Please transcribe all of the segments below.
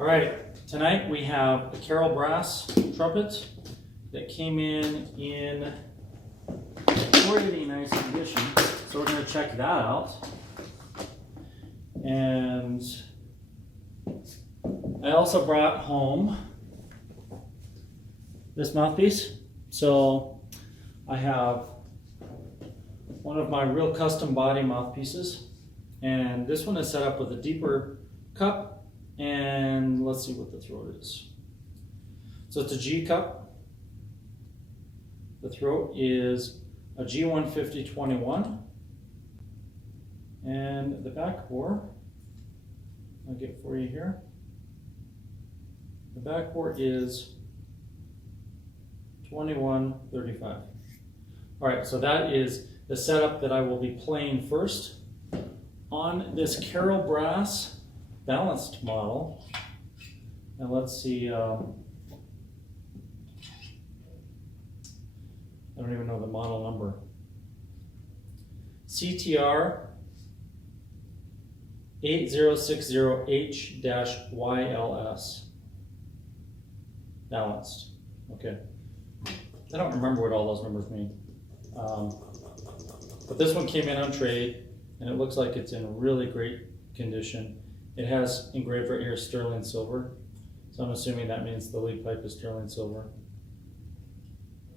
All right, tonight we have a Carroll brass trumpet that came in pretty nice condition. So we're going to check that out. And I also brought home this mouthpiece. So I have one of my real custom body mouthpieces, and this one is set up with a deeper cup. And let's see what the throat is. So it's a G cup. The throat is a G150-21. And the back bore, I'll get for you here. The back bore is 2135. All right, so that is the setup that I will be playing first on this Carroll brass balanced model. And let's see, I don't even know the model number. CTR 8060H-YLS. Balanced. Okay. I don't remember what all those numbers mean. But this one came in on trade, and it looks like it's in really great condition. It has engraved right here sterling silver, so I'm assuming that means the lead pipe is sterling silver.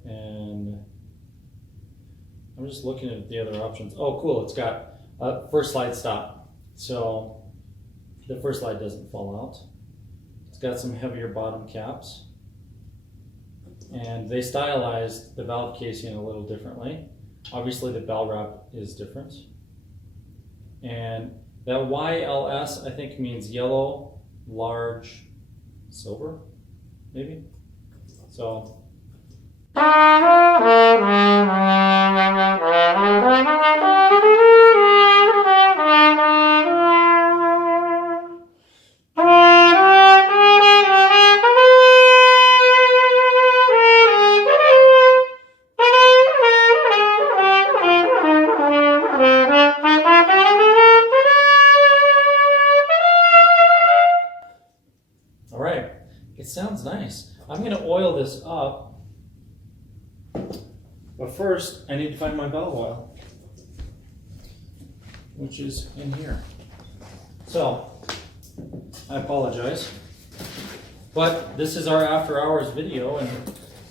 And I'm just looking at the other options. Oh, cool! It's got a first slide stop, so the first slide doesn't fall out. It's got some heavier bottom caps, and they stylized the valve casing a little differently. Obviously, the bell wrap is different, and that YLS, I think, means yellow, large, silver, maybe? So. It sounds nice. I'm going to oil this up, but first I need to find my bell oil, which is in here. So, I apologize, but this is our after hours video, and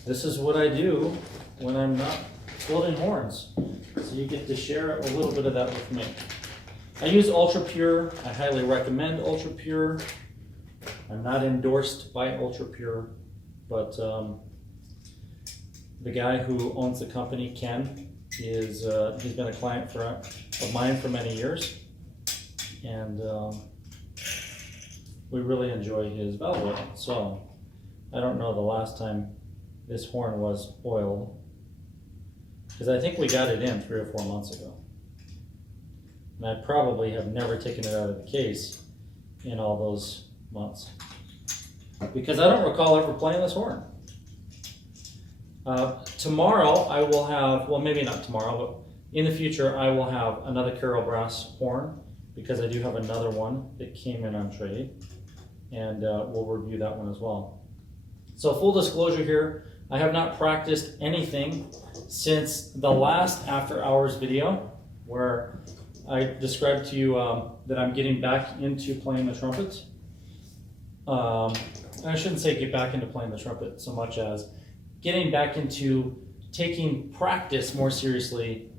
this is what I do when I'm not building horns. So you get to share a little bit of that with me. I use Ultra Pure. I highly recommend Ultra Pure. I'm not endorsed by Ultra Pure, but the guy who owns the company, Ken, he's been a client of mine for many years, and we really enjoy his valve oil. So I don't know the last time this horn was oiled, because I think we got it in 3 or 4 months ago, and I probably have never taken it out of the case in all those months, because I don't recall ever playing this horn. Tomorrow I will have, well, maybe not tomorrow, but in the future I will have another Carroll brass horn, because I do have another one that came in on trade, and we'll review that one as well. So full disclosure here, I have not practiced anything since the last after hours video, where I described to you that I'm getting back into playing the trumpet. I shouldn't say get back into playing the trumpet so much as getting back into taking practice more seriously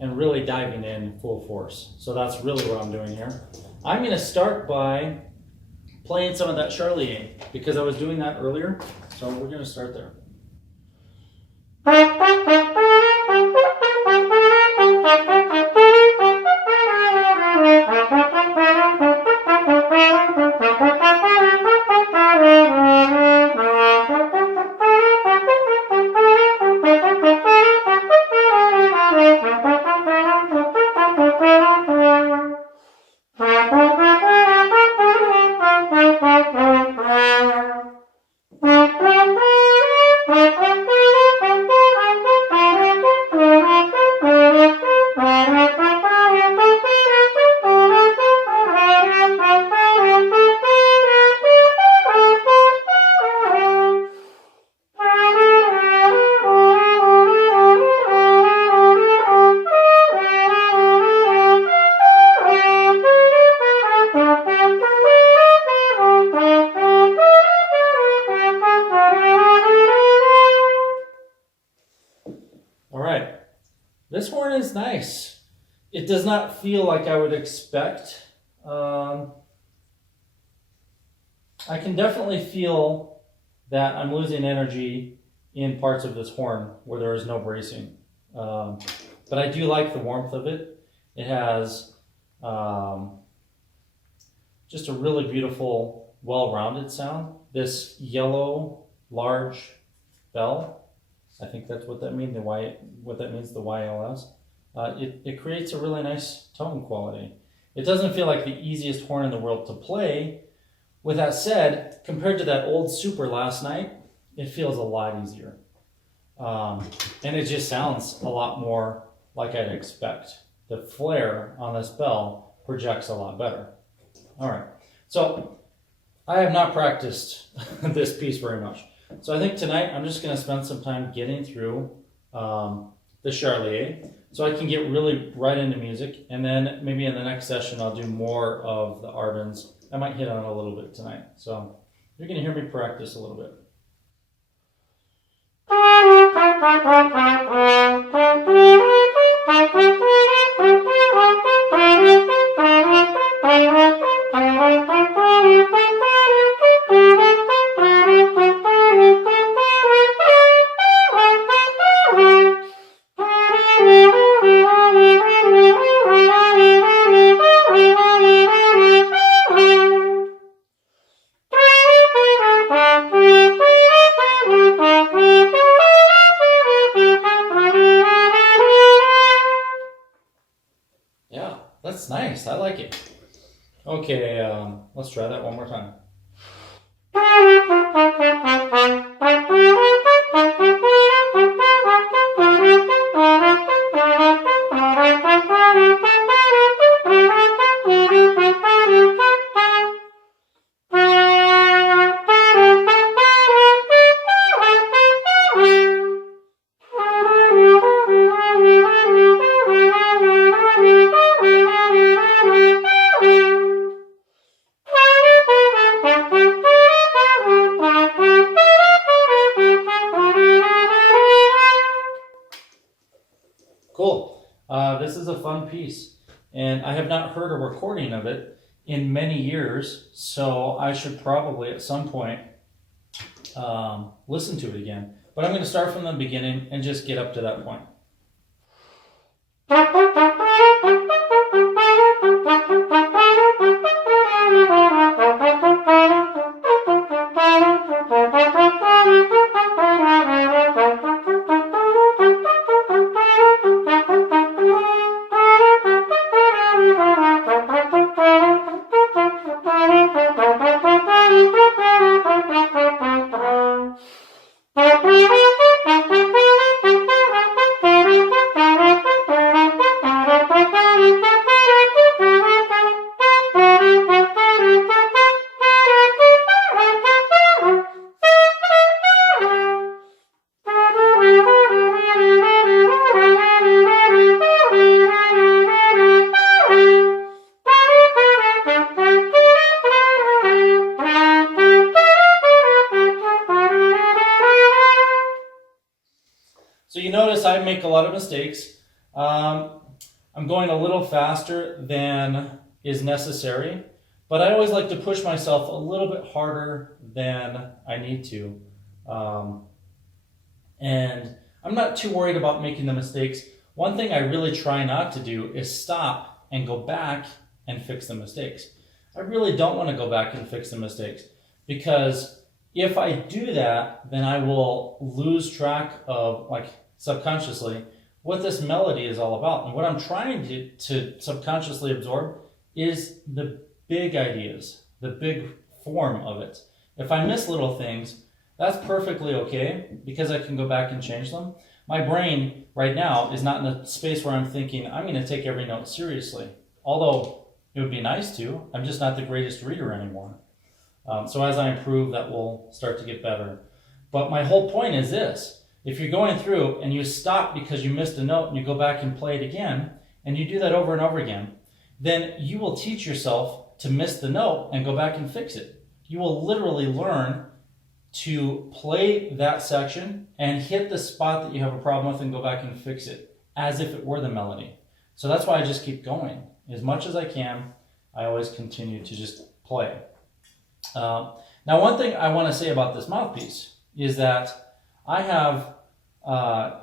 and really diving in full force. So that's really what I'm doing here. I'm going to start by playing some of that Charlier, because I was doing that earlier, so we're going to start there. This horn is nice. It does not feel like I would expect. I can definitely feel that I'm losing energy in parts of this horn where there is no bracing. But I do like the warmth of it. It has just a really beautiful, well-rounded sound. This yellow, large bell, I think that's what that means, the YLS. It creates a really nice tone quality. It doesn't feel like the easiest horn in the world to play. With that said, compared to that old Super last night, it feels a lot easier. And it just sounds a lot more like I'd expect. The flare on this bell projects a lot better. All right, so I have not practiced this piece very much. So I think tonight I'm just gonna spend some time getting through the Charlier so I can get really right into music, and then maybe in the next session I'll do more of the Arbans. I might hit on it a little bit tonight. So you're gonna hear me practice a little bit. Yeah, that's nice. I like it. Okay, let's try that one more time. Cool. This is a fun piece, and I have not heard a recording of it in many years, so I should probably at some point listen to it again. But I'm going to start from the beginning and just get up to that point. So you notice I make a lot of mistakes. I'm going a little faster than is necessary, but I always like to push myself a little bit harder than I need to. And I'm not too worried about making the mistakes. One thing I really try not to do is stop and go back and fix the mistakes. I really don't want to go back and fix the mistakes, because if I do that, then I will lose track of, like, subconsciously what this melody is all about. And what I'm trying to subconsciously absorb is the big ideas, the big form of it. If I miss little things, that's perfectly okay, because I can go back and change them. My brain right now is not in a space where I'm thinking, I'm going to take every note seriously. Although it would be nice to. I'm just not the greatest reader anymore. So as I improve, that will start to get better. But my whole point is this. If you're going through and you stop because you missed a note and you go back and play it again, and you do that over and over again, then you will teach yourself to miss the note and go back and fix it. You will literally learn to play that section and hit the spot that you have a problem with and go back and fix it. as if it were the melody. So that's why I just keep going. As much as I can, I always continue to just play. Now, one thing I want to say about this mouthpiece is that I have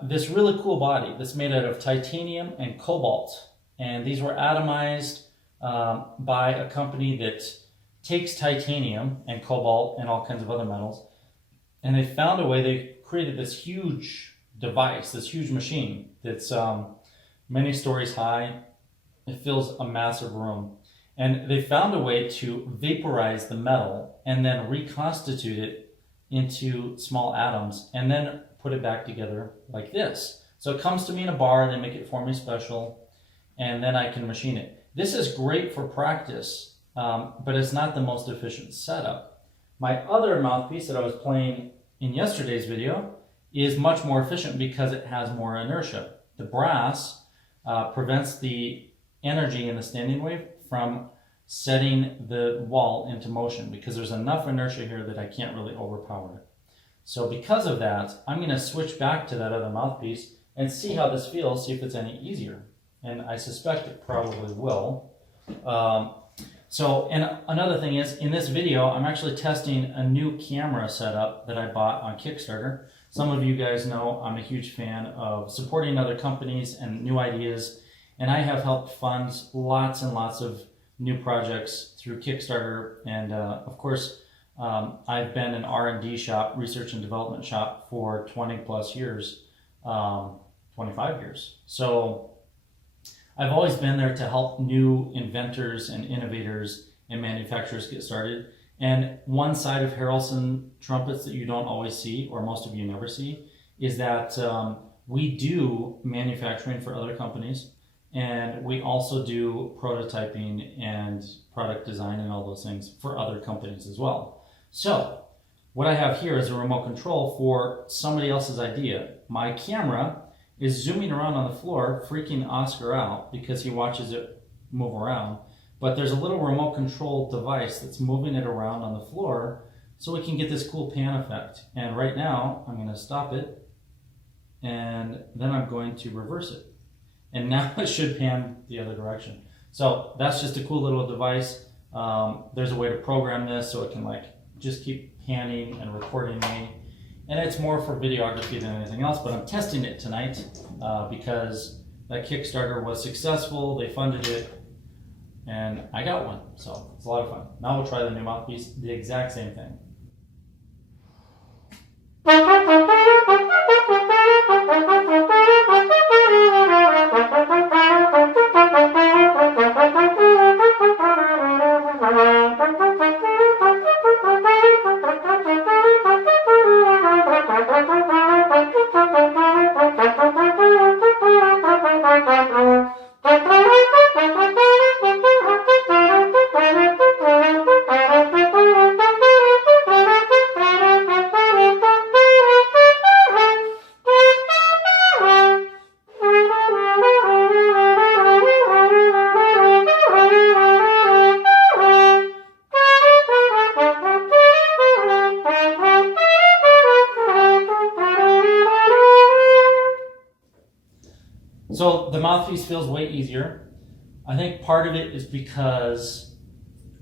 this really cool body that's made out of titanium and cobalt. And these were atomized by a company that takes titanium and cobalt and all kinds of other metals. And they found a way, they created this huge device, this huge machine that's many stories high. It fills a massive room. And they found a way to vaporize the metal and then reconstitute it into small atoms and then put it back together like this. So it comes to me in a bar, they make it for me special, and then I can machine it. This is great for practice, but it's not the most efficient setup. My other mouthpiece that I was playing in yesterday's video is much more efficient because it has more inertia. The brass prevents the energy in the standing wave from setting the wall into motion because there's enough inertia here that I can't really overpower it. So because of that, I'm going to switch back to that other mouthpiece and see how this feels, see if it's any easier. And I suspect it probably will. And another thing is, in this video, I'm actually testing a new camera setup that I bought on Kickstarter. Some of you guys know I'm a huge fan of supporting other companies and new ideas, and I have helped fund lots and lots of new projects through Kickstarter. And of course, I've been an R&D shop, research and development shop, for 20 plus years, 25 years. So I've always been there to help new inventors and innovators and manufacturers get started. And one side of Harrelson trumpets that you don't always see, or most of you never see, is that we do manufacturing for other companies, and we also do prototyping and product design and all those things for other companies as well. So what I have here is a remote control for somebody else's idea. My camera is zooming around on the floor, freaking Oscar out because he watches it move around. But there's a little remote control device that's moving it around on the floor so we can get this cool pan effect. And right now, I'm going to stop it, and then I'm going to reverse it. And now it should pan the other direction. So that's just a cool little device. There's a way to program this so it can just keep panning and recording me. And it's more for videography than anything else, but I'm testing it tonight because that Kickstarter was successful. They funded it, and I got one. So it's a lot of fun. Now we'll try the new mouthpiece, the exact same thing. So the mouthpiece feels way easier. I think part of it is because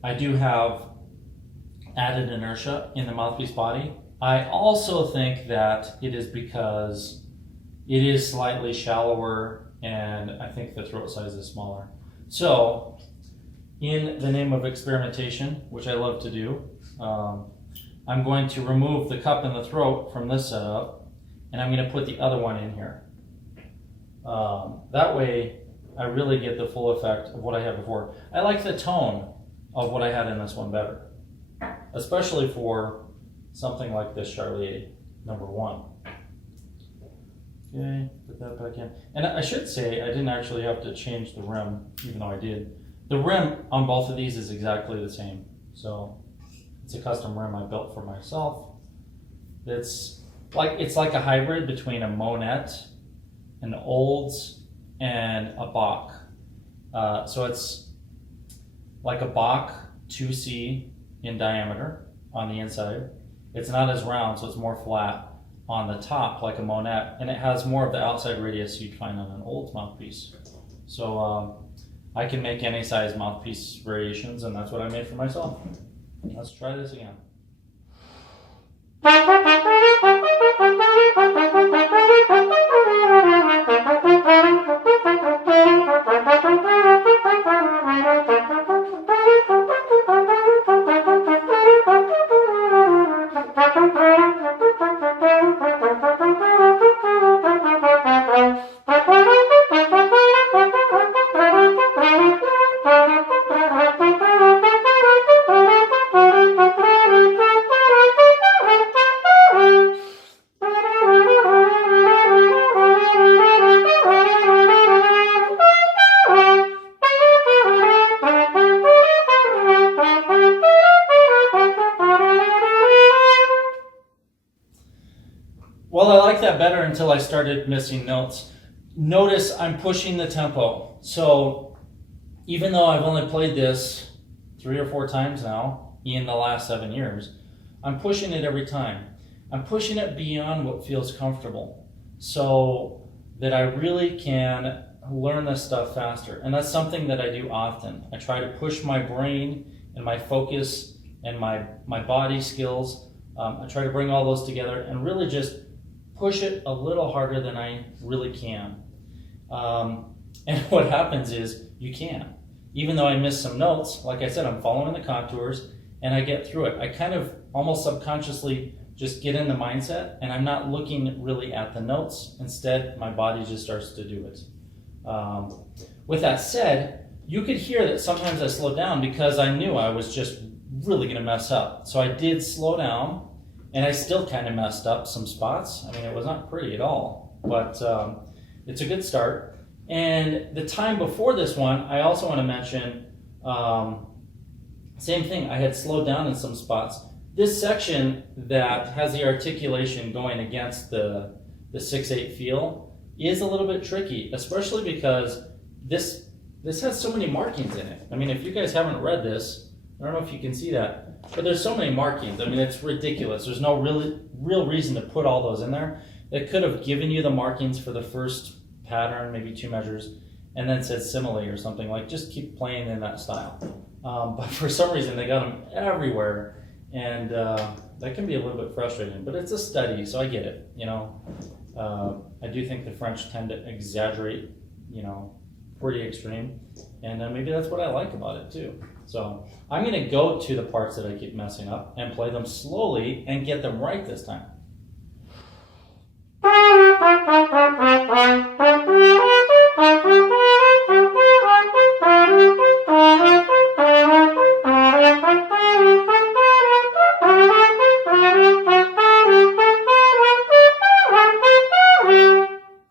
I do have added inertia in the mouthpiece body. I also think that it is because it is slightly shallower, and I think the throat size is smaller. So in the name of experimentation, which I love to do, I'm going to remove the cup in the throat from this setup, and I'm going to put the other one in here. That way I really get the full effect of what I had before. I like the tone of what I had in this one better, especially for something like this Charlie number 1. Okay, put that back in. And I should say I didn't actually have to change the rim, even though I did. The rim on both of these is exactly the same. So it's a custom rim I built for myself. It's like a hybrid between a Monette, an Olds, and a Bach. So it's like a Bach 2C in diameter on the inside. It's not as round, so it's more flat on the top like a Monette, and it has more of the outside radius you'd find on an old mouthpiece. So I can make any size mouthpiece variations, and that's what I made for myself. Let's try this again. Well, I like that better until I started missing notes. Notice I'm pushing the tempo. So even though I've only played this 3 or 4 times now in the last 7 years, I'm pushing it every time. I'm pushing it beyond what feels comfortable so that I really can learn this stuff faster. And that's something that I do often. I try to push my brain and my focus and my body skills. I try to bring all those together and really just push it a little harder than I really can. And what happens is you can. Even though I miss some notes, like I said, I'm following the contours and I get through it. I kind of almost subconsciously just get in the mindset and I'm not looking really at the notes. Instead, my body just starts to do it. With that said, you could hear that sometimes I slowed down because I knew I was just really gonna mess up. So I did slow down, and I still kind of messed up some spots. I mean, it was not pretty at all, but it's a good start. And the time before this one, I also want to mention, same thing, I had slowed down in some spots. This section that has the articulation going against the 6/8 feel is a little bit tricky, especially because this has so many markings in it. I mean, if you guys haven't read this, I don't know if you can see that, but there's so many markings. I mean, it's ridiculous. There's no real reason to put all those in there. It could have given you the markings for the first pattern, maybe 2 measures, and then said simile or something, like just keep playing in that style. But for some reason, they got them everywhere, and that can be a little bit frustrating, but it's a study, so I get it, you know. I do think the French tend to exaggerate, you know, pretty extreme, and maybe that's what I like about it too. So I'm going to go to the parts that I keep messing up and play them slowly and get them right this time.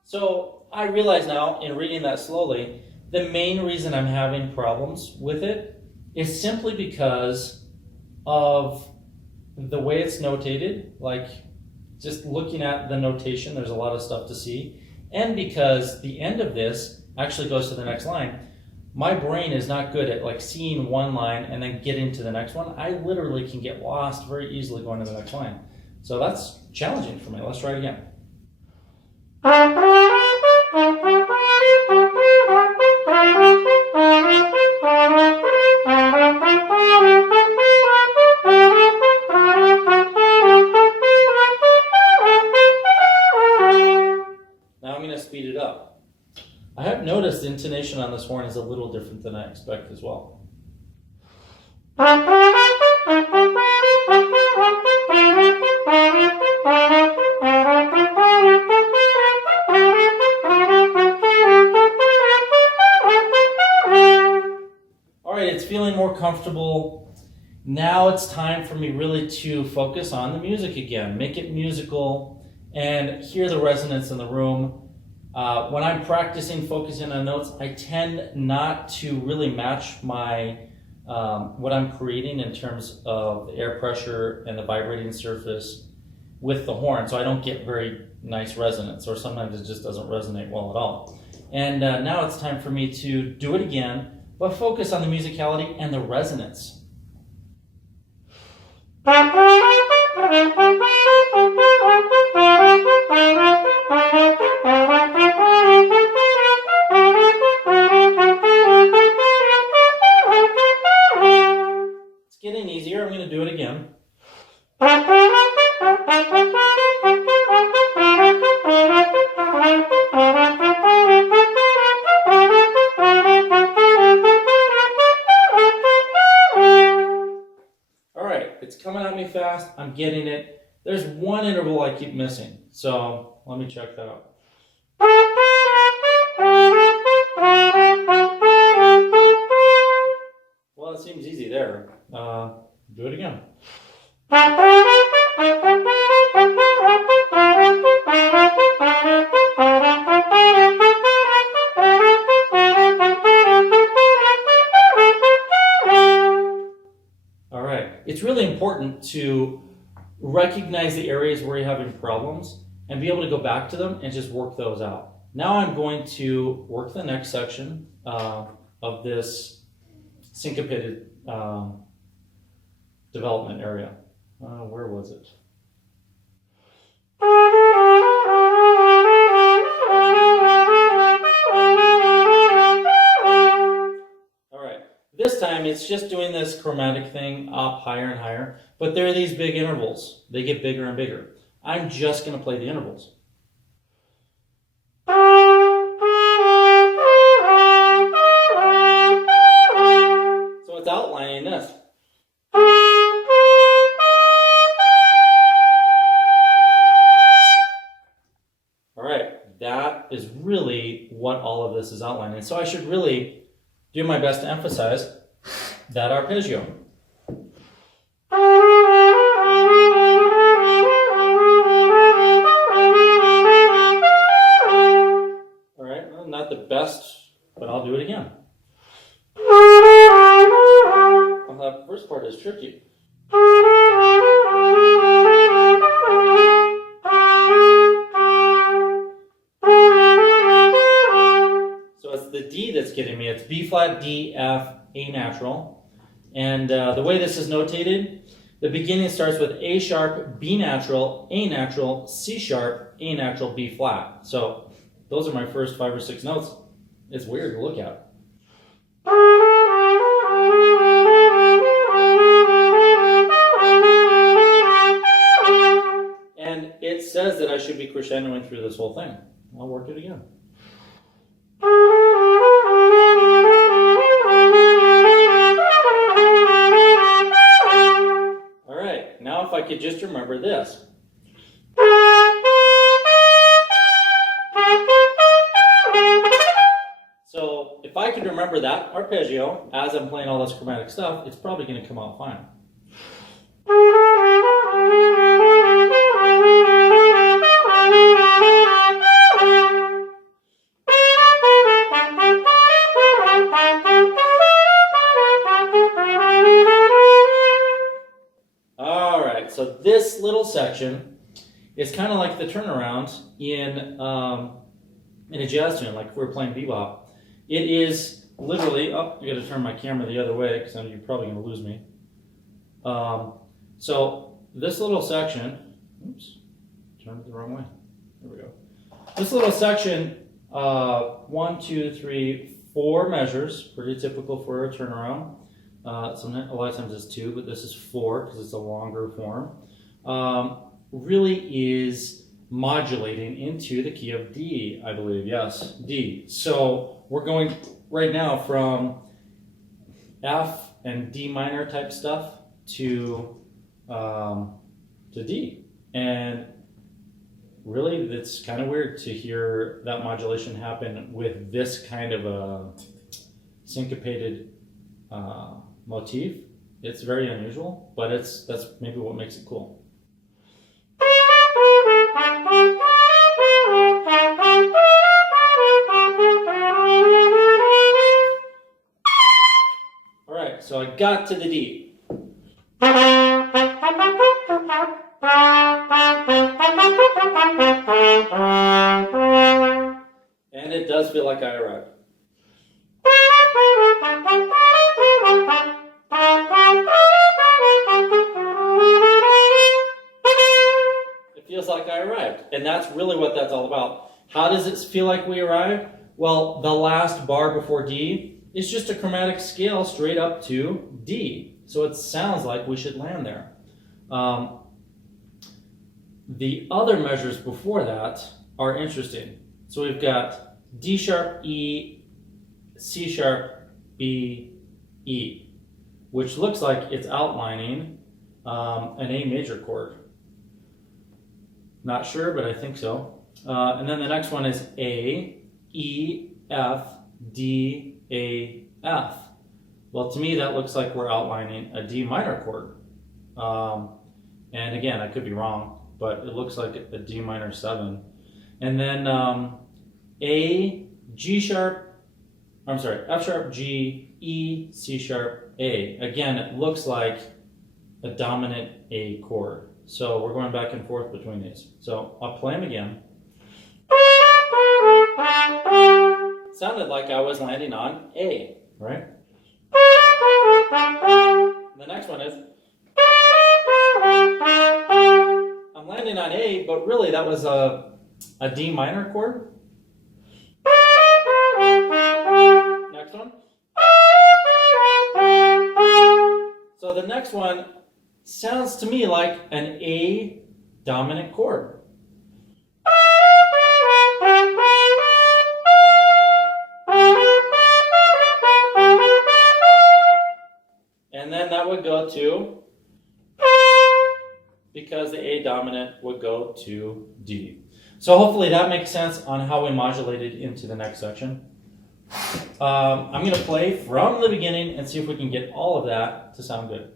So I realize now in reading that slowly, the main reason I'm having problems with it is simply because of the way it's notated. Like, just looking at the notation, there's a lot of stuff to see. And because the end of this actually goes to the next line, my brain is not good at like seeing one line and then getting to the next one. I literally can get lost very easily going to the next line. So that's challenging for me. Let's try it again. I have noticed the intonation on this horn is a little different than I expect as well. All right, it's feeling more comfortable. Now it's time for me really to focus on the music again, make it musical, and hear the resonance in the room. When I'm practicing focusing on notes, I tend not to really match my what I'm creating in terms of the air pressure and the vibrating surface with the horn, so I don't get very nice resonance, or sometimes it just doesn't resonate well at all. And now it's time for me to do it again, but focus on the musicality and the resonance. do it again. All right, it's coming at me fast. I'm getting it. There's one interval I keep missing, so let me check that out. Well, it seems easy there. Do it again. All right, it's really important to recognize the areas where you're having problems and be able to go back to them and just work those out. Now I'm going to work the next section of this syncopated development area. Where was it? All right, this time it's just doing this chromatic thing up higher and higher, but there are these big intervals. They get bigger and bigger. I'm just going to play the intervals. So it's outlining this. All right, that is really what all of this is outlining. So I should really do my best to emphasize that arpeggio. All right, well, not the best, but I'll do it again. Well, that first part is tricky. So it's the D that's getting me. It's B flat, D, F, A natural. And the way this is notated, the beginning starts with A sharp, B natural, A natural, C sharp, A natural, B flat. So those are my first 5 or 6 notes. It's weird to look at. And it says that I should be crescendoing through this whole thing. I'll work it again. All right, now if I could just remember this. So if I could remember that arpeggio as I'm playing all this chromatic stuff, it's probably going to come out fine. All right, so this little section is kind of like the turnaround in a jazz tune, like if we're playing bebop. It is literally, oh, I got to turn my camera the other way because you're probably going to lose me. So this little section, oops, turned it the wrong way. There we go. This little section, 1, 2, 3, 4 measures, pretty typical for a turnaround. Sometimes, a lot of times it's 2, but this is 4 because it's a longer form. Really is modulating into the key of D, I believe. Yes, D. So we're going right now from F and D minor type stuff to D. And really, it's kind of weird to hear that modulation happen with this kind of a syncopated motif. It's very unusual, but that's maybe what makes it cool. All right, so I got to the D. And it does feel like I arrived. It feels like I arrived. And that's really what that's all about. How does it feel like we arrived? Well, the last bar before D is just a chromatic scale straight up to D. So it sounds like we should land there. The other measures before that are interesting. So we've got D sharp, E, C sharp, B, E, which looks like it's outlining an A major chord. Not sure, but I think so. And then the next one is A, E, F, D, A, F. Well, to me, that looks like we're outlining a D minor chord. And again, I could be wrong, but it looks like a D minor 7. And then A, G sharp, I'm sorry, F sharp, G, E, C sharp, A. Again, it looks like a dominant A chord. So we're going back and forth between these. So I'll play them again. It sounded like I was landing on A, right? The next one is I'm landing on A, but really that was a D minor chord. Next one. So the next one sounds to me like an A dominant chord. And then that would go to, because the A dominant would go to D. So hopefully that makes sense on how we modulated into the next section. I'm going to play from the beginning and see if we can get all of that to sound good.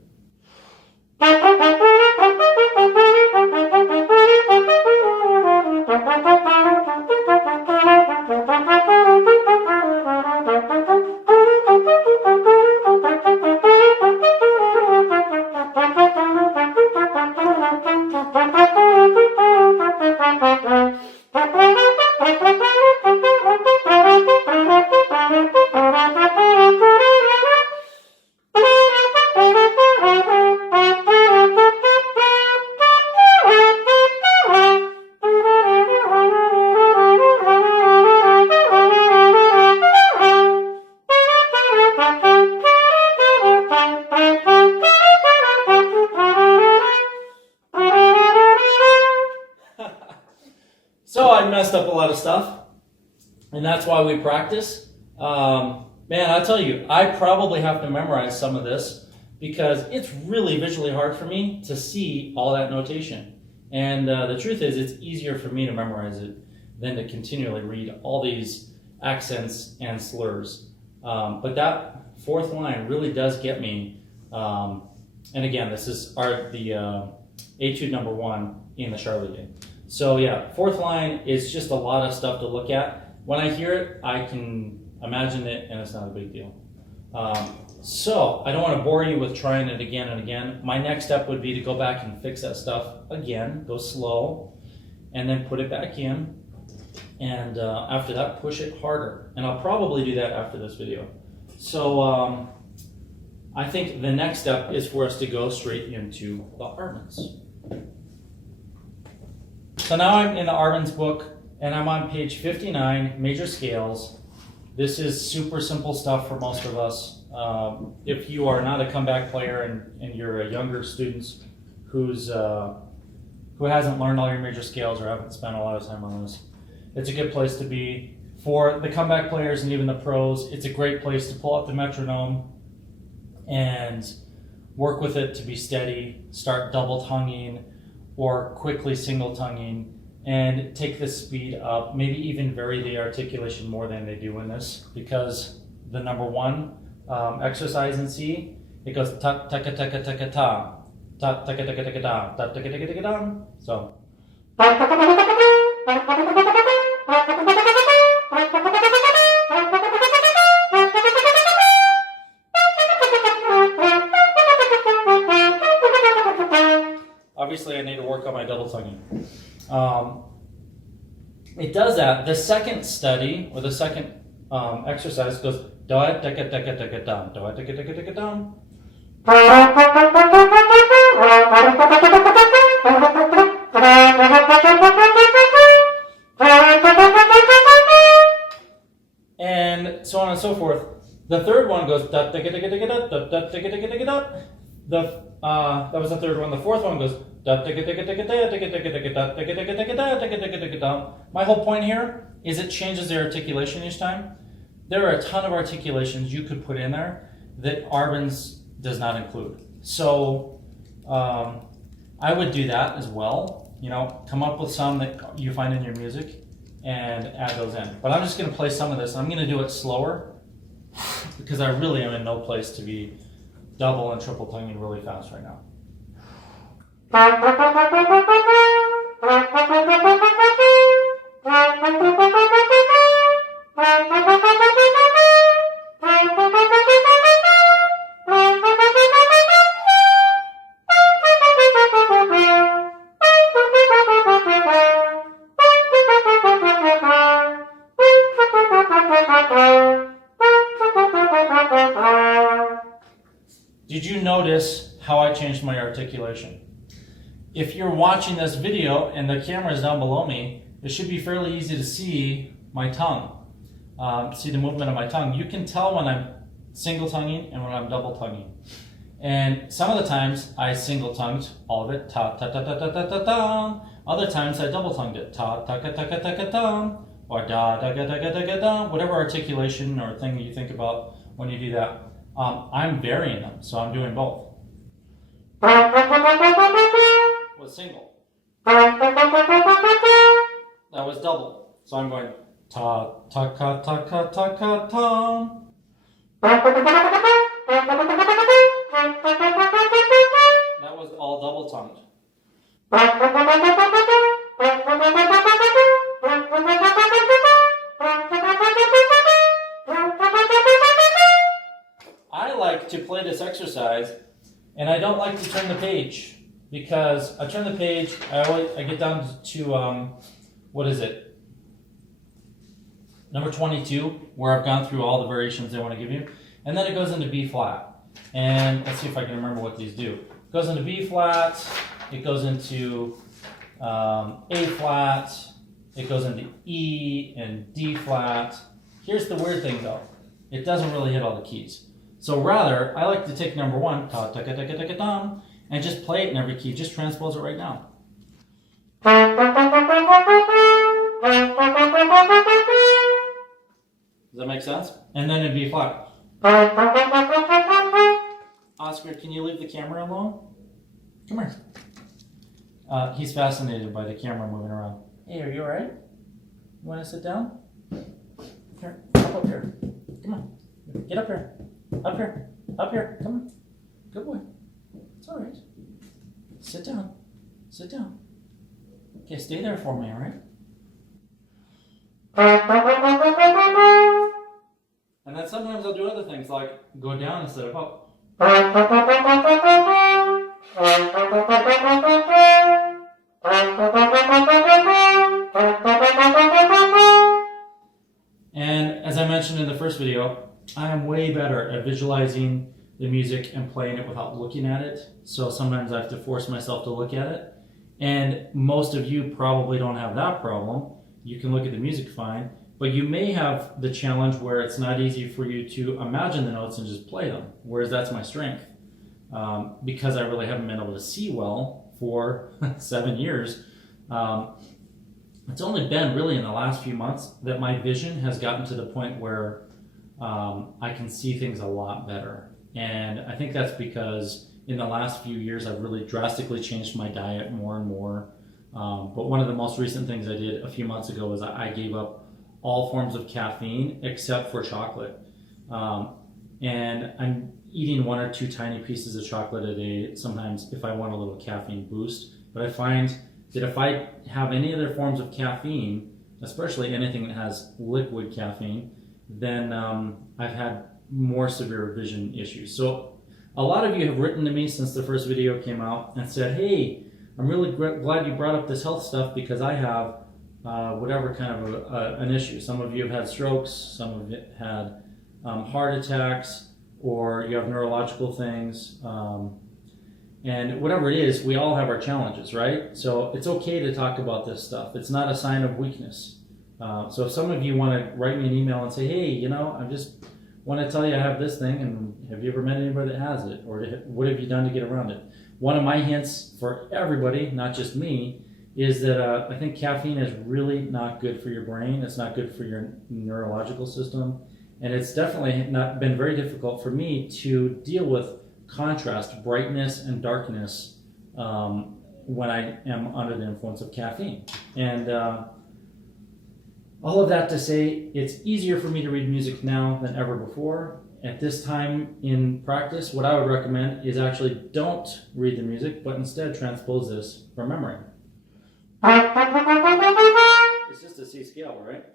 So I messed up a lot of stuff, and that's why we practice. Man, I'll tell you, I probably have to memorize some of this because it's really visually hard for me to see all that notation. And the truth is, it's easier for me to memorize it than to continually read all these accents and slurs. But that fourth line really does get me. And again, this is the Etude number 1 in the Charlemagne. So yeah, fourth line is just a lot of stuff to look at. When I hear it, I can imagine it, and it's not a big deal. So I don't want to bore you with trying it again and again. My next step would be to go back and fix that stuff again, go slow, and then put it back in. And after that, push it harder. And I'll probably do that after this video. So I think the next step is for us to go straight into the Arbans. So now I'm in the Arban's book, and I'm on page 59, major scales. This is super simple stuff for most of us. If you are not a comeback player and you're a younger student who hasn't learned all your major scales or haven't spent a lot of time on this, it's a good place to be. For the comeback players and even the pros, it's a great place to pull out the metronome and work with it to be steady, start double tonguing or quickly single tonguing, and take the speed up, maybe even vary the articulation more than they do in this, because the number 1 exercise in C, it goes ta ta ka ta ka ta ka ta, ta ta ka ta ka ta ka ta, ta ta ka ta ka ta ka ta. So. Obviously, I need to work on my double tonguing. It does that. The second study, or the second exercise, goes da da ka da ka da ka da, da da ka da ka da ka da. And so on and so forth. The third one goes da da ka da ka da ka da, da da ka da ka da ka da. That was the third one. The fourth one goes. My whole point here is it changes the articulation each time. There are a ton of articulations you could put in there that Arban's does not include. So I would do that as well. You know, come up with some that you find in your music and add those in. But I'm just going to play some of this. I'm going to do it slower because I really am in no place to be double and triple tonguing really fast right now. Did you notice how I changed my articulation? If you're watching this video and the camera is down below me, it should be fairly easy to see my tongue, see the movement of my tongue. You can tell when I'm single tonguing and when I'm double tonguing. And some of the times I single tongued all of it, ta ta ta ta ta ta ta ta. Other times I double tongued it, ta ta ka ta ka ta ka ta, or da da ka ta ka ta ka ta. Whatever articulation or thing you think about when you do that. I'm varying them, so I'm doing both. Was single. That was double. So I'm going ta ta ka ta ka ta ka ta. That was all double tongued. I like to play this exercise, and I don't like to turn the page because I turn the page. I get down to what is it? Number 22, where I've gone through all the variations they want to give you, and then it goes into B flat. And let's see if I can remember what these do. It goes into B flat. It goes into A flat. It goes into E and D flat. Here's the weird thing though. It doesn't really hit all the keys. So rather, I like to take number one, ta ta ka ta ka ta ka ta, and just play it in every key. Just transpose it right now. Does that make sense? And then in B flat. Oscar, can you leave the camera alone? Come here. He's fascinated by the camera moving around. Hey, are you alright? You want to sit down? Here, up here. Come on. Get up here. Up here. Up here. Come on. Good boy. It's alright. Sit down. Sit down. Okay, stay there for me, alright? And then sometimes I'll do other things like go down instead of up. And as I mentioned in the first video, I am way better at visualizing the music and playing it without looking at it. So sometimes I have to force myself to look at it. And most of you probably don't have that problem. You can look at the music fine, but you may have the challenge where it's not easy for you to imagine the notes and just play them, whereas that's my strength. Because I really haven't been able to see well for 7 years. It's only been really in the last few months that my vision has gotten to the point where I can see things a lot better. And I think that's because in the last few years I've really drastically changed my diet more and more. But one of the most recent things I did a few months ago was I gave up all forms of caffeine except for chocolate. And I'm eating 1 or 2 tiny pieces of chocolate a day, sometimes if I want a little caffeine boost. But I find that if I have any other forms of caffeine, especially anything that has liquid caffeine, then I've had more severe vision issues. So a lot of you have written to me since the first video came out and said, hey, I'm really glad you brought up this health stuff because I have whatever kind of an issue. Some of you have had strokes, some of you had heart attacks, or you have neurological things. And whatever it is, we all have our challenges, right? So it's okay to talk about this stuff. It's not a sign of weakness. So if some of you want to write me an email and say, hey, you know, I'm just when I tell you I have this thing, and have you ever met anybody that has it, or what have you done to get around it? One of my hints for everybody, not just me, is that I think caffeine is really not good for your brain. It's not good for your neurological system, and it's definitely not been very difficult for me to deal with contrast, brightness and darkness when I am under the influence of caffeine. And all of that to say, it's easier for me to read music now than ever before. At this time in practice, what I would recommend is actually don't read the music, but instead transpose this from memory. It's just a C scale, right?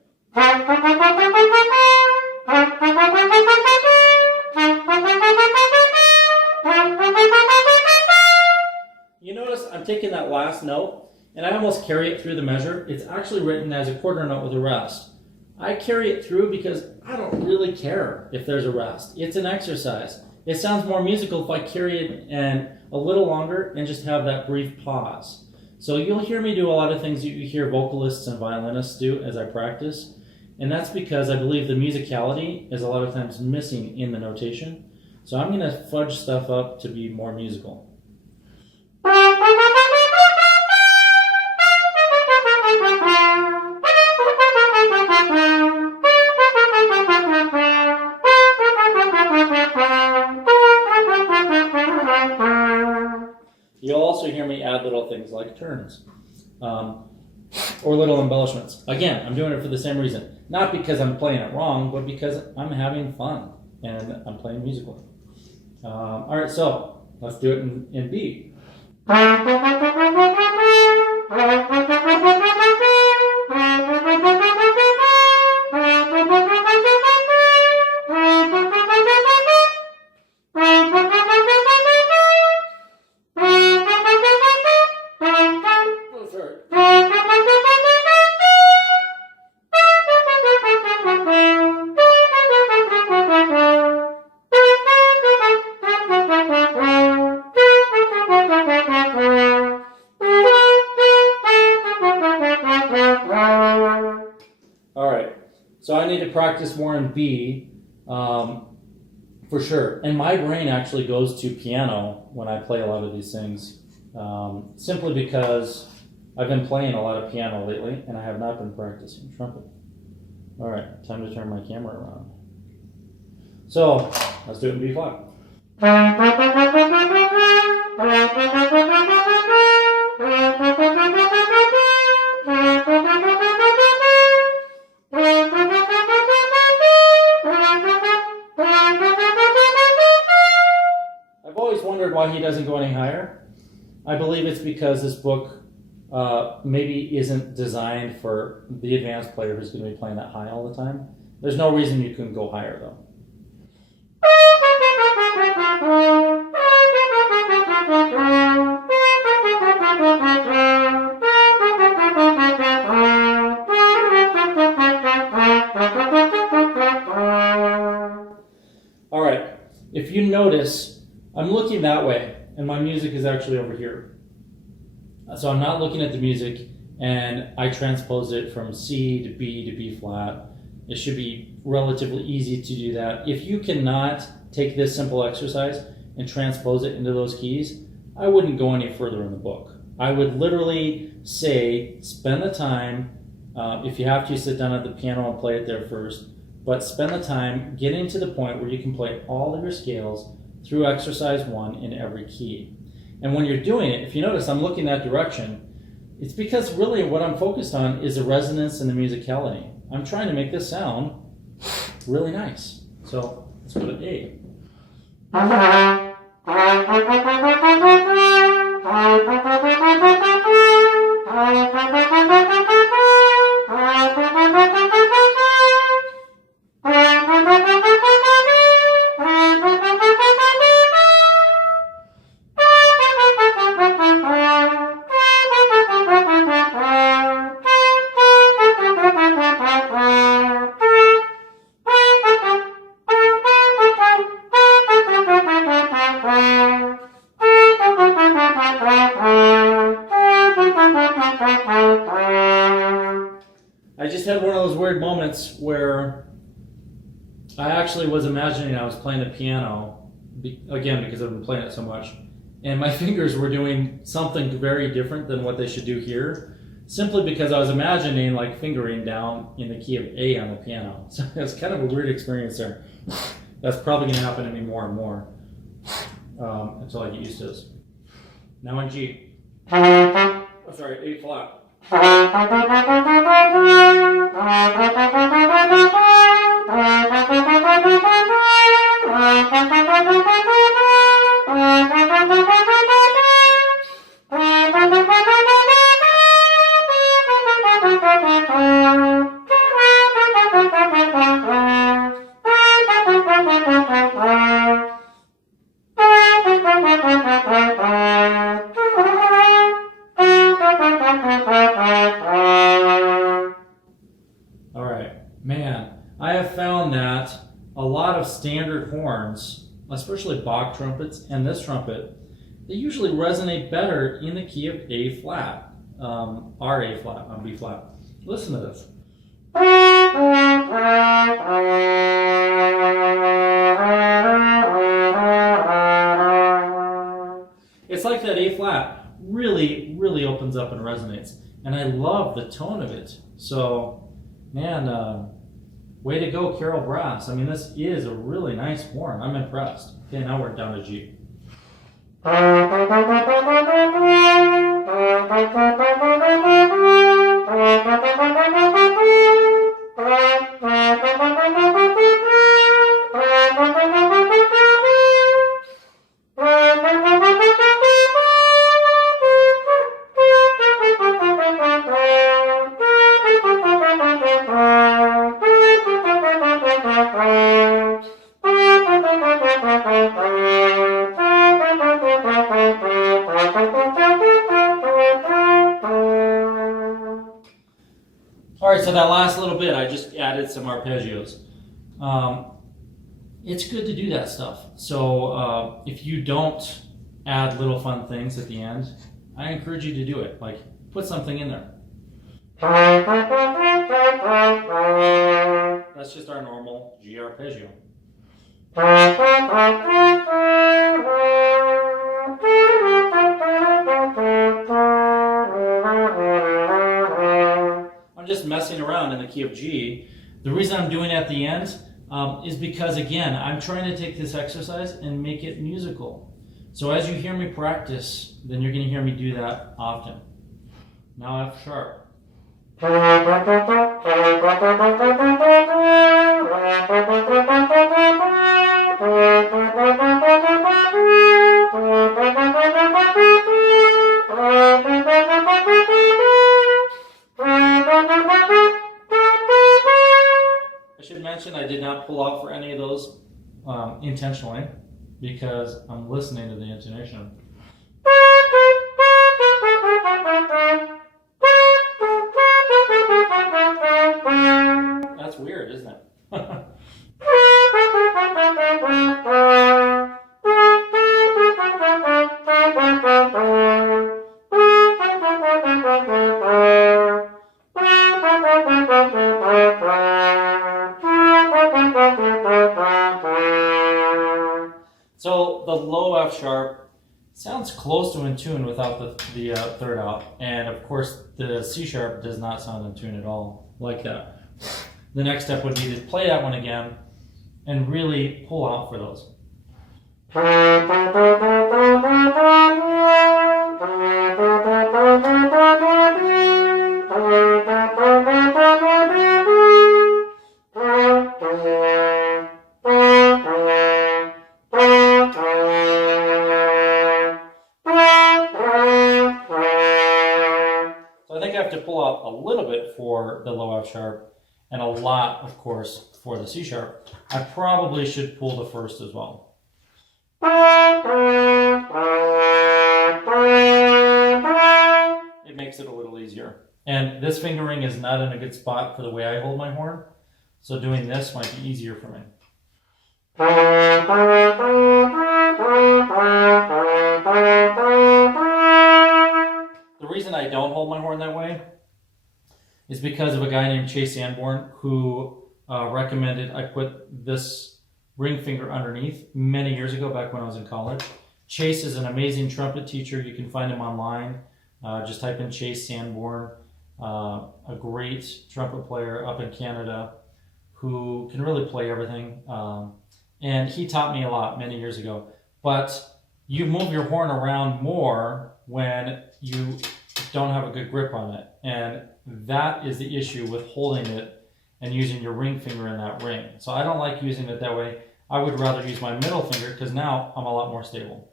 You notice I'm taking that last note and I almost carry it through the measure. It's actually written as a quarter note with a rest. I carry it through because I don't really care if there's a rest. It's an exercise. It sounds more musical if I carry it and a little longer and just have that brief pause. So you'll hear me do a lot of things you hear vocalists and violinists do as I practice. And that's because I believe the musicality is a lot of times missing in the notation. So I'm going to fudge stuff up to be more musical. You'll also hear me add little things like turns or little embellishments. Again, I'm doing it for the same reason. Not because I'm playing it wrong, but because I'm having fun and I'm playing musically. All right, so let's do it in B. So I need to practice more in B for sure. And my brain actually goes to piano when I play a lot of these things, simply because I've been playing a lot of piano lately and I have not been practicing trumpet. All right, time to turn my camera around. So let's do it in B flat. Why he doesn't go any higher. I believe it's because this book maybe isn't designed for the advanced player who's going to be playing that high all the time. There's no reason you couldn't go higher though. All right, if you notice, I'm looking that way, and my music is actually over here. So I'm not looking at the music, and I transpose it from C to B flat. It should be relatively easy to do that. If you cannot take this simple exercise and transpose it into those keys, I wouldn't go any further in the book. I would literally say, spend the time, if you have to, sit down at the piano and play it there first, but spend the time getting to the point where you can play all of your scales through exercise 1 in every key. And when you're doing it, if you notice I'm looking that direction, it's because really what I'm focused on is the resonance and the musicality. I'm trying to make this sound really nice. So let's go to A. I just had one of those weird moments where I actually was imagining I was playing the piano, again, because I've been playing it so much, and my fingers were doing something very different than what they should do here, simply because I was imagining like fingering down in the key of A on the piano. So it's kind of a weird experience there. That's probably going to happen to me more and more until I get used to this. Now in G. Oh, sorry, A flat. Standard horns, especially Bach trumpets and this trumpet, they usually resonate better in the key of A flat, or A flat on B flat. Listen to this. It's like that A flat really, really opens up and resonates, and I love the tone of it. So, man, way to go, Carol Brass. I mean, this is a really nice horn. I'm impressed. Okay, now we're down to G. So that last little bit, I just added some arpeggios. It's good to do that stuff. So if you don't add little fun things at the end, I encourage you to do it. Like, put something in there. That's just our normal G arpeggio. Just messing around in the key of G. The reason I'm doing it at the end is because, again, I'm trying to take this exercise and make it musical. So as you hear me practice, then you're going to hear me do that often. Now F sharp. I did not pull out for any of those intentionally because I'm listening to the intonation. That's weird, isn't it? So the low F sharp sounds close to in tune without the third out, and of course the C sharp does not sound in tune at all like that. The next step would be to play that one again and really pull out for those. A little bit for the low F sharp and a lot, of course, for the C sharp. I probably should pull the first as well. It makes it a little easier. And this fingering is not in a good spot for the way I hold my horn, so doing this might be easier for me. The reason I don't hold my horn that way is because of a guy named Chase Sanborn who recommended I put this ring finger underneath many years ago, back when I was in college. Chase is an amazing trumpet teacher. You can find him online. Just type in Chase Sanborn, a great trumpet player up in Canada who can really play everything. And he taught me a lot many years ago. But you move your horn around more when you don't have a good grip on it. And that is the issue with holding it and using your ring finger in that ring. So I don't like using it that way. I would rather use my middle finger because now I'm a lot more stable.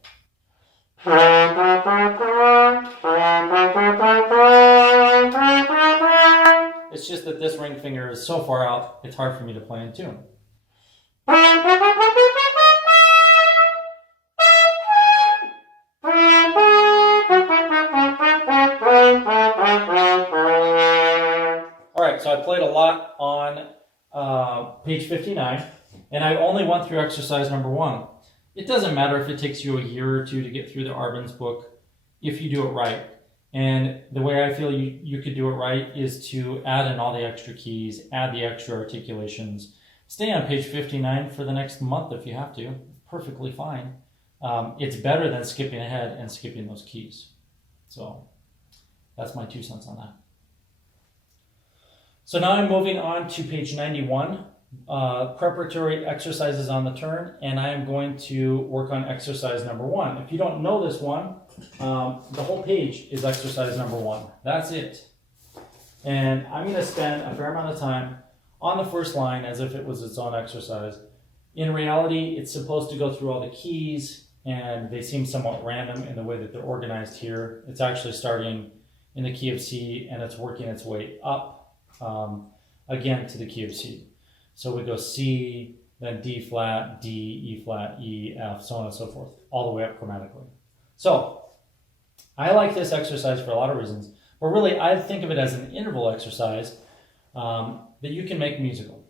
It's just that this ring finger is so far out, it's hard for me to play in tune. Alright, so I played a lot on page 59, and I only went through exercise number 1. It doesn't matter if it takes you a year or two to get through the Arban's book if you do it right. And the way I feel you could do it right is to add in all the extra keys, add the extra articulations. Stay on page 59 for the next month if you have to. Perfectly fine. It's better than skipping ahead and skipping those keys. So that's my 2 cents on that. So now I'm moving on to page 91, preparatory exercises on the turn, and I am going to work on exercise number 1. If you don't know this one, the whole page is exercise number 1. That's it. And I'm going to spend a fair amount of time on the first line as if it was its own exercise. In reality, it's supposed to go through all the keys, and they seem somewhat random in the way that they're organized here. It's actually starting in the key of C, and it's working its way up, again, to the key of C. So we go C, then D flat, D, E flat, E, F, so on and so forth, all the way up chromatically. So I like this exercise for a lot of reasons, but really I think of it as an interval exercise that you can make musical.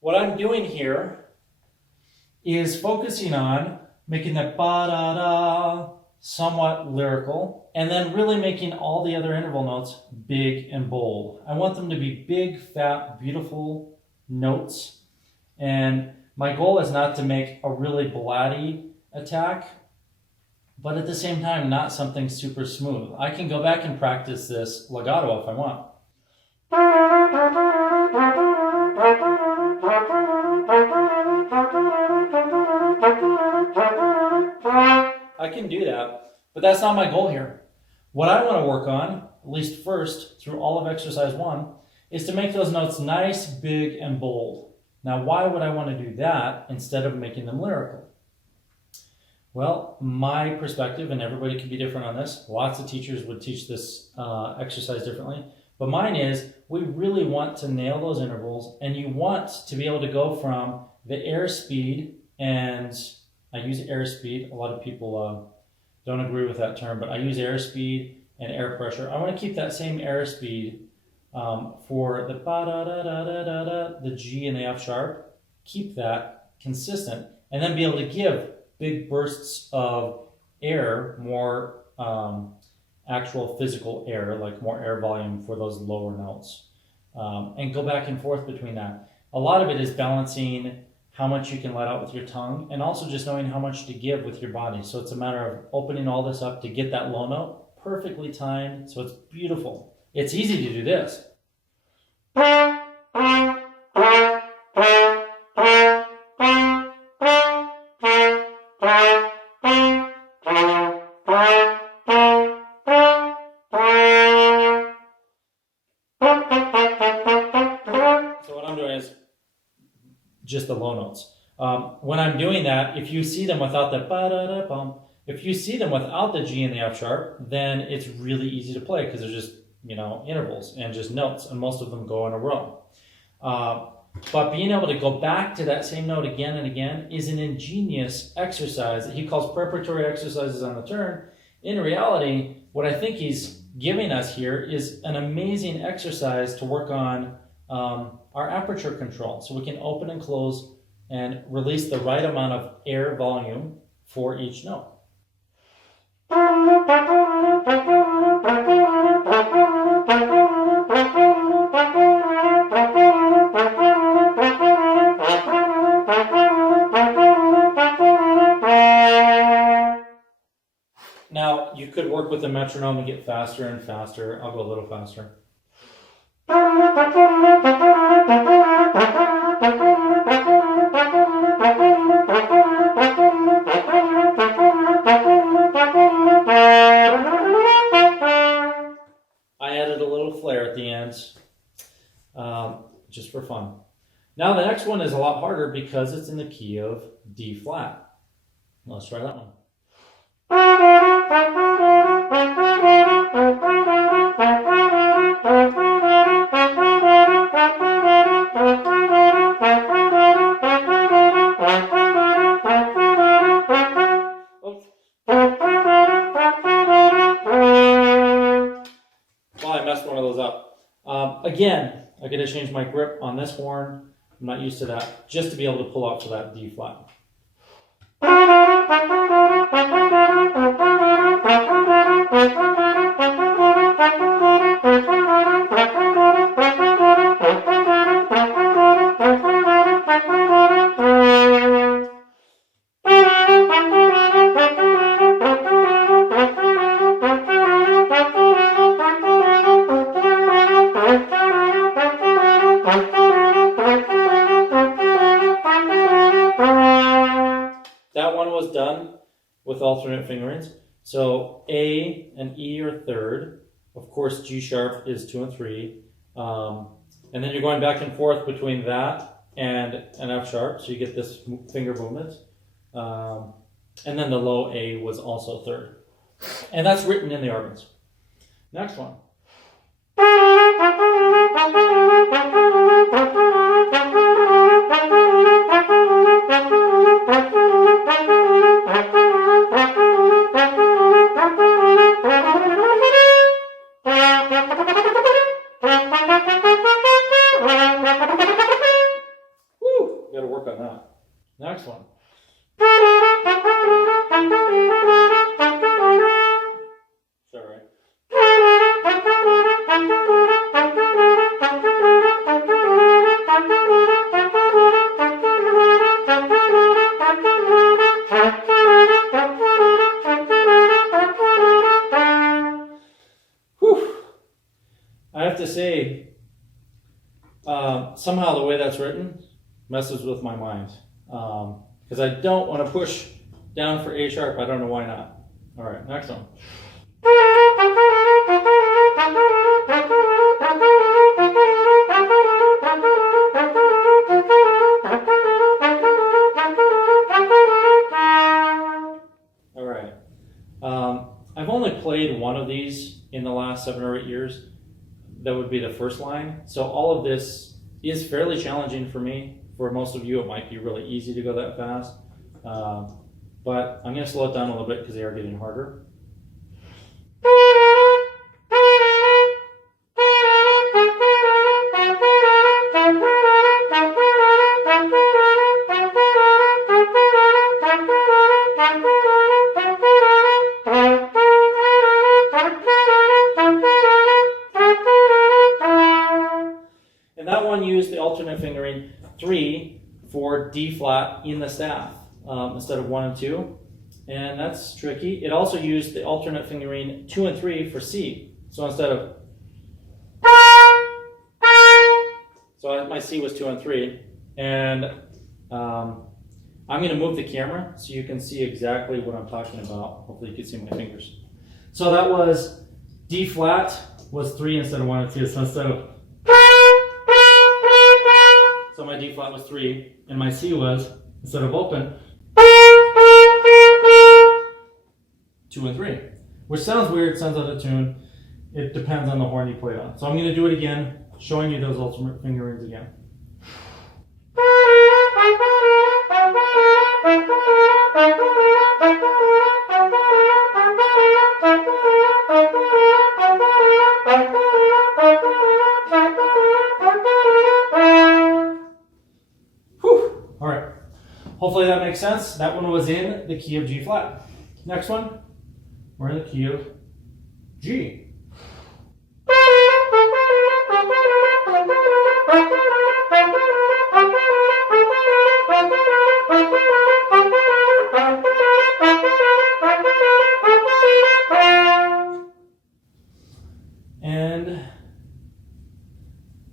What I'm doing here is focusing on making that ba-da-da somewhat lyrical, and then really making all the other interval notes big and bold. I want them to be big, fat, beautiful notes, and my goal is not to make a really blatty attack, but at the same time, not something super smooth. I can go back and practice this legato if I want. I can do that, but that's not my goal here. What I want to work on, at least first, through all of exercise 1, is to make those notes nice, big, and bold. Now, why would I want to do that instead of making them lyrical? Well, my perspective, and everybody can be different on this, lots of teachers would teach this exercise differently, but mine is we really want to nail those intervals, and you want to be able to go from the airspeed, and I use airspeed. A lot of people don't agree with that term, but I use airspeed and air pressure. I want to keep that same airspeed for the ba-da-da-da-da-da, the G and the F sharp. Keep that consistent, and then be able to give big bursts of air, more actual physical air, like more air volume for those lower notes, and go back and forth between that. A lot of it is balancing how much you can let out with your tongue, and also just knowing how much to give with your body. So it's a matter of opening all this up to get that low note perfectly timed, so it's beautiful. It's easy to do this. Just the low notes. When I'm doing that, if you see them without the ba-da-da-bum, if you see them without the G and the F sharp, then it's really easy to play because they're just, intervals and just notes, and most of them go in a row. But being able to go back to that same note again and again is an ingenious exercise that he calls preparatory exercises on the turn. In reality, what I think he's giving us here is an amazing exercise to work on our aperture control. So we can open and close and release the right amount of air volume for each note. Now, you could work with the metronome and get faster and faster. I'll go a little faster. I added a little flair at the end, just for fun. Now the next one is a lot harder because it's in the key of D flat. Let's try that one. Well, I messed one of those up. Again, I got to change my grip on this horn. I'm not used to that, just to be able to pull out to that D flat. That one was done with alternate fingerings. So A and E are third. Of course, G sharp is 2 and 3. And then you're going back and forth between that and an F sharp. So you get this finger movement. And then the low A was also third. And that's written in the Arbans. Next one. Woo! Got to work on that. Next one. Sorry. I have to say, somehow the way that's written messes with my mind. Because I don't want to push down for A sharp. I don't know why not. All right, next one. All right. I've only played one of these in the last 7 or 8 years. That would be the first line. So all of this is fairly challenging for me. For most of you, it might be really easy to go that fast. But I'm going to slow it down a little bit because they are getting harder. And that one used the alternate fingering 3 for D flat in the staff instead of 1 and 2, and that's tricky. It also used the alternate fingering 2 and 3 for C. So instead of, so my C was 2 and 3, and I'm going to move the camera so you can see exactly what I'm talking about. Hopefully you can see my fingers. So that was D flat was 3 instead of 1 and 2. So instead of, so my D flat was 3, and my C was, instead of open, 2 and 3. Which sounds weird, sounds out of tune. It depends on the horn you play it on. So I'm going to do it again, showing you those alternate fingerings again. All right. Hopefully that makes sense. That one was in the key of G flat. Next one, we're in the key of G. And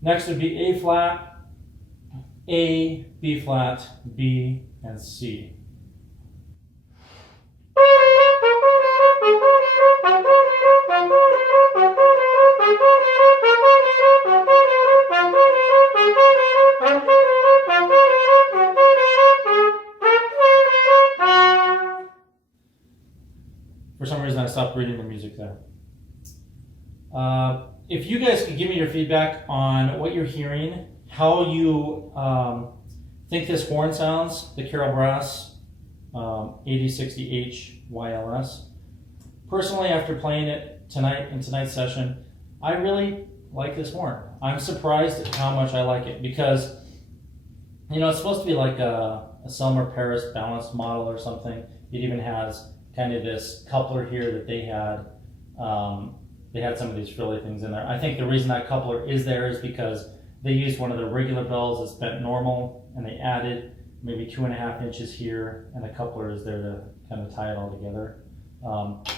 next would be A flat, A, B flat, B, and C. For some reason I stopped reading the music there. If you guys could give me your feedback on what you're hearing, how you think this horn sounds, the Carroll Brass 8060H YLS. Personally, after playing it tonight in tonight's session, I really like this horn. I'm surprised at how much I like it because, you know, it's supposed to be like a Selmer Paris balanced model or something. It even has kind of this coupler here that they had. They had some of these frilly things in there. I think the reason that coupler is there is because they used one of the regular bells that's bent normal, and they added maybe 2.5 inches here, and the coupler is there to kind of tie it all together.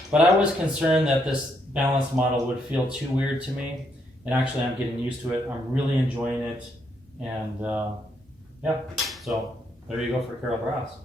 But I was concerned that this balanced model would feel too weird to me, and actually I'm getting used to it. I'm really enjoying it, and yeah, so there you go for Carroll Brass.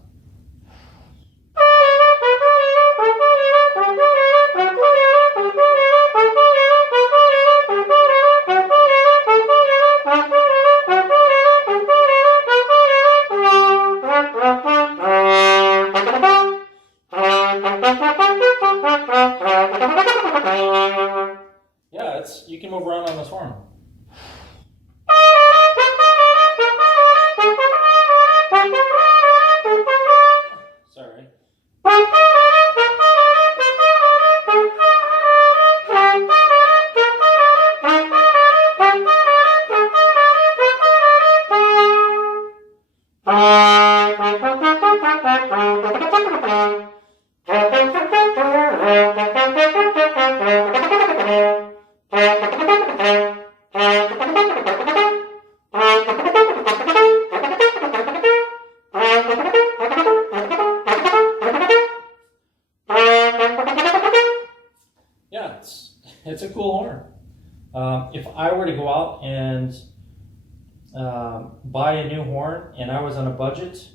Yeah, you can move around on this horn. Sorry. Yeah, it's a cool horn. If I were to go out and buy a new horn and I was on a budget,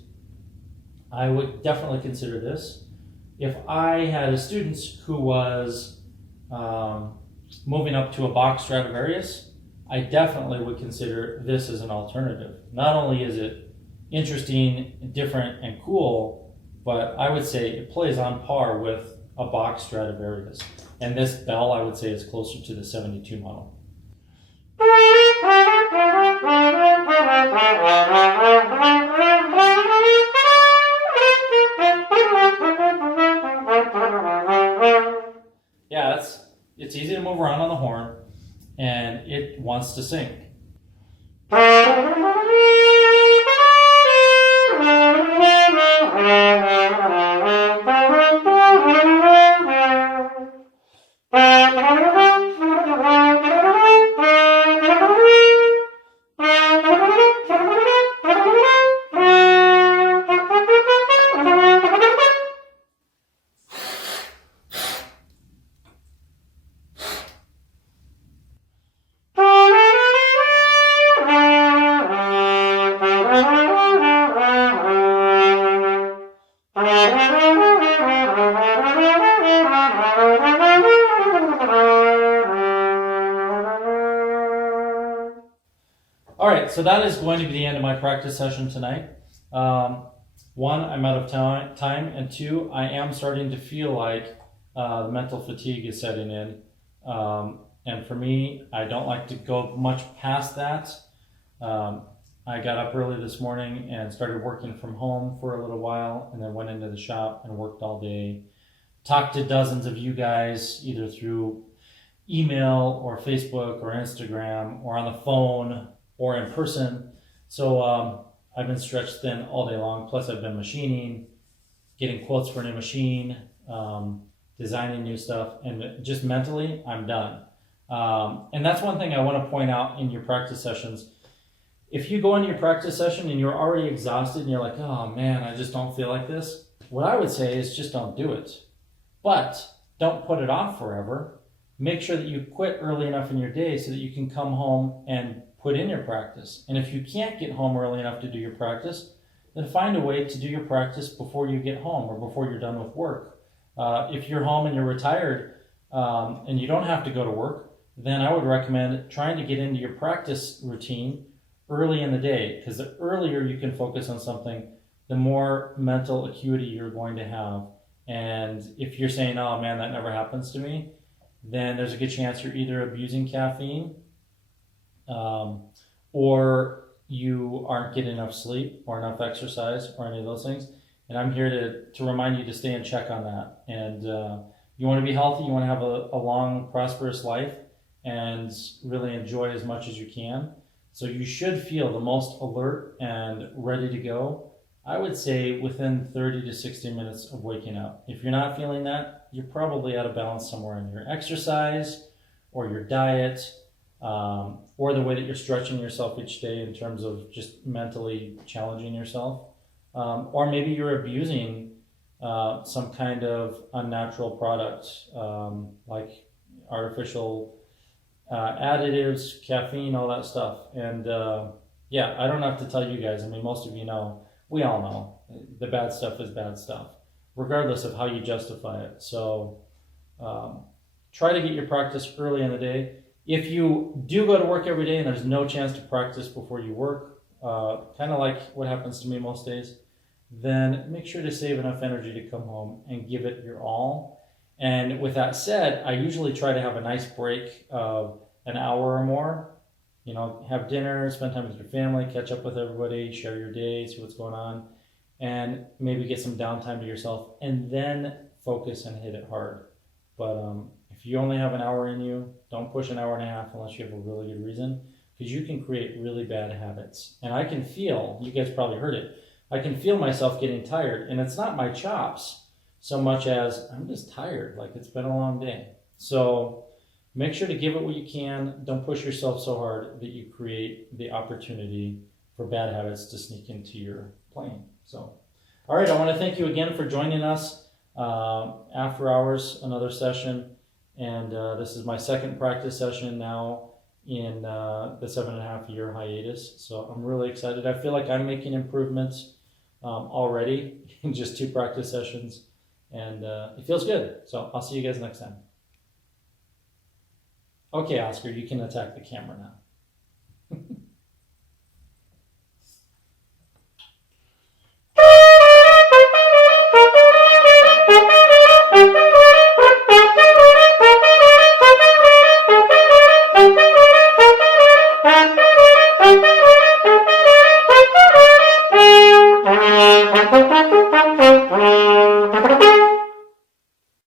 I would definitely consider this. If I had a student who was moving up to a Bach Stradivarius, I definitely would consider this as an alternative. Not only is it interesting, different, and cool, but I would say it plays on par with a Bach Stradivarius. And this bell, I would say, is closer to the 72 model. Yeah, it's easy to move around on the horn, and it wants to sing. All right, so that is going to be the end of my practice session tonight. One, I'm out of time, and two, I am starting to feel like the mental fatigue is setting in. And for me, I don't like to go much past that. I got up early this morning and started working from home for a little while, and then went into the shop and worked all day. Talked to dozens of you guys, either through email or Facebook or Instagram or on the phone or in person. So I've been stretched thin all day long. Plus I've been machining, getting quotes for a new machine, designing new stuff, and just mentally I'm done. And that's one thing I want to point out in your practice sessions. If you go into your practice session and you're already exhausted and you're like, oh man, I just don't feel like this, what I would say is just don't do it. But don't put it off forever. Make sure that you quit early enough in your day so that you can come home and put in your practice. And if you can't get home early enough to do your practice, then find a way to do your practice before you get home or before you're done with work. If you're home and you're retired and you don't have to go to work, then I would recommend trying to get into your practice routine early in the day, because the earlier you can focus on something, the more mental acuity you're going to have. And if you're saying, oh man, that never happens to me, then there's a good chance you're either abusing caffeine or you aren't getting enough sleep or enough exercise or any of those things. And I'm here to remind you to stay in check on that. And you want to be healthy, you want to have a long, prosperous life and really enjoy as much as you can. So you should feel the most alert and ready to go, I would say within 30 to 60 minutes of waking up. If you're not feeling that, you're probably out of balance somewhere in your exercise or your diet or the way that you're stretching yourself each day in terms of just mentally challenging yourself. Or maybe you're abusing some kind of unnatural product like artificial additives, caffeine, all that stuff. And yeah, I don't have to tell you guys. I mean, most of you know, we all know the bad stuff is bad stuff, regardless of how you justify it. So try to get your practice early in the day. If you do go to work every day and there's no chance to practice before you work, kind of like what happens to me most days, then make sure to save enough energy to come home and give it your all. And with that said, I usually try to have a nice break of an hour or more. You know, have dinner, spend time with your family, catch up with everybody, share your day, see what's going on, and maybe get some downtime to yourself, and then focus and hit it hard. But if you only have an hour in you, don't push an hour and a half unless you have a really good reason, because you can create really bad habits. And I can feel, you guys probably heard it, I can feel myself getting tired, and it's not my chops so much as I'm just tired, like it's been a long day. So make sure to give it what you can. Don't push yourself so hard that you create the opportunity for bad habits to sneak into your playing. So, all right, I want to thank you again for joining us. After hours, another session. And this is my second practice session now in the 7.5 year hiatus. So I'm really excited. I feel like I'm making improvements already in just 2 practice sessions. And it feels good. So I'll see you guys next time. Okay, Oscar, you can attack the camera now.